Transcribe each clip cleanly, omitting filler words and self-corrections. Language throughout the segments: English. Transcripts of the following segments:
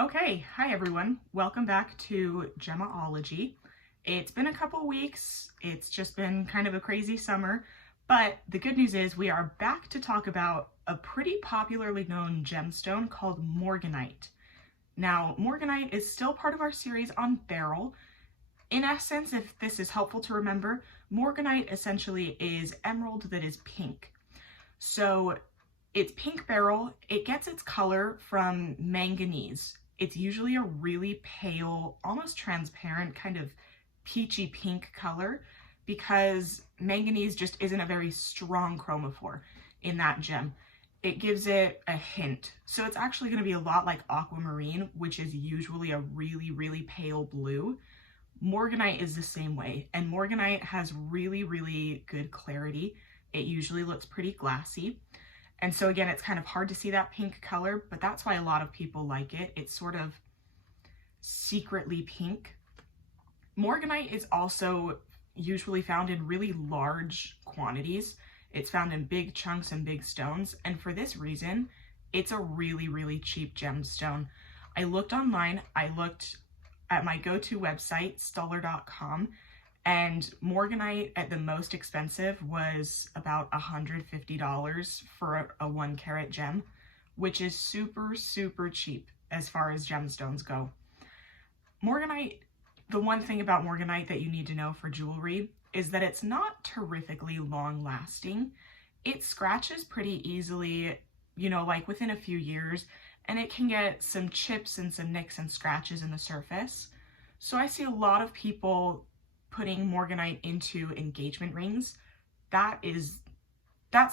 Okay, hi everyone. Welcome back to Gemmaology. It's been a couple weeks. It's just been kind of a crazy summer, but the good news is we are back to talk about a pretty popularly known gemstone called Morganite. Now, Morganite is still part of our series on beryl. In essence, if this is helpful to remember, Morganite essentially is emerald that is pink. So it's pink beryl. It gets its color from manganese. It's usually a really pale, almost transparent, kind of peachy pink color because manganese just isn't a very strong chromophore in that gem. It gives it a hint. So it's actually going to be a lot like aquamarine, which is usually a really, really pale blue. Morganite is the same way, and Morganite has really, really good clarity. It usually looks pretty glassy. And so again, it's kind of hard to see that pink color, but that's why a lot of people like it. It's sort of secretly pink. Morganite is also usually found in really large quantities. It's found in big chunks and big stones. And for this reason, it's a really, really cheap gemstone. I looked online, I looked at my go-to website, stuller.com, and Morganite at the most expensive was about $150 for a 1 carat gem, which is super, super cheap as far as gemstones go. Morganite, the one thing about Morganite that you need to know for jewelry is that it's not terrifically long lasting. It scratches pretty easily, like within a few years, and it can get some chips and some nicks and scratches in the surface. So I see a lot of people putting Morganite into engagement rings. That's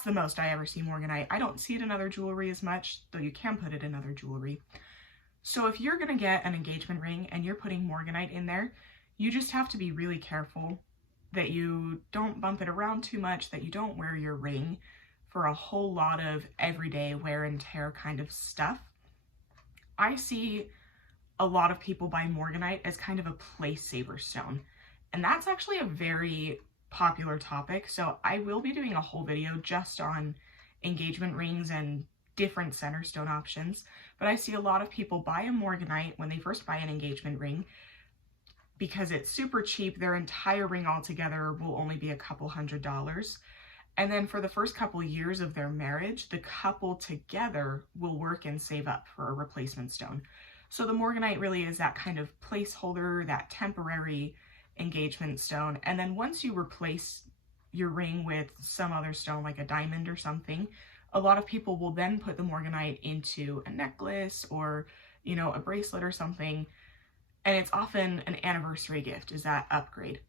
the most I ever see Morganite. I don't see it in other jewelry as much, though you can put it in other jewelry. So if you're gonna get an engagement ring and you're putting Morganite in there, you just have to be really careful that you don't bump it around too much, that you don't wear your ring for a whole lot of everyday wear and tear kind of stuff. I see a lot of people buy Morganite as kind of a place saver stone. And that's actually a very popular topic. So I will be doing a whole video just on engagement rings and different center stone options. But I see a lot of people buy a Morganite when they first buy an engagement ring because it's super cheap. Their entire ring altogether will only be a couple $100s. And then for the first couple years of their marriage, the couple together will work and save up for a replacement stone. So the Morganite really is that kind of placeholder, that temporary engagement stone. And then once you replace your ring with some other stone like a diamond or something, a lot of people will then put the Morganite into a necklace or a bracelet or something, and it's often an anniversary gift, is that upgrade.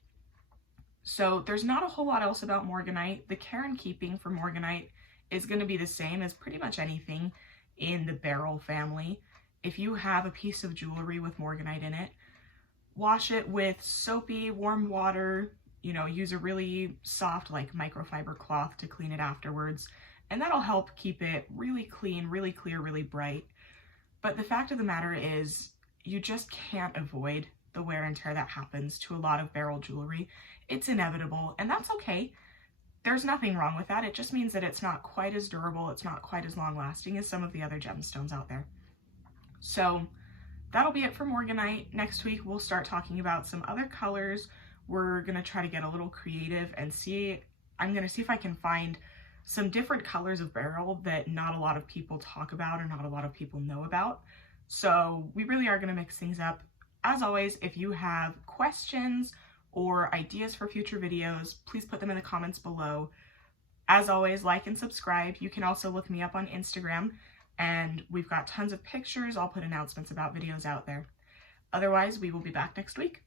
So there's not a whole lot else about Morganite. The care and keeping for Morganite is going to be the same as pretty much anything in the beryl family. If you have a piece of jewelry with Morganite in it, wash it with soapy, warm water, use a really soft, like microfiber cloth to clean it afterwards. And that'll help keep it really clean, really clear, really bright. But the fact of the matter is, you just can't avoid the wear and tear that happens to a lot of beryl jewelry. It's inevitable, and that's okay. There's nothing wrong with that. It just means that it's not quite as durable, it's not quite as long lasting as some of the other gemstones out there. So that'll be it for Morganite. Next week, we'll start talking about some other colors. We're gonna try to get a little creative and I'm gonna see if I can find some different colors of beryl that not a lot of people talk about or not a lot of people know about. So we really are gonna mix things up. As always, if you have questions or ideas for future videos, please put them in the comments below. As always, like and subscribe. You can also look me up on Instagram, and we've got tons of pictures. I'll put announcements about videos out there. Otherwise, we will be back next week.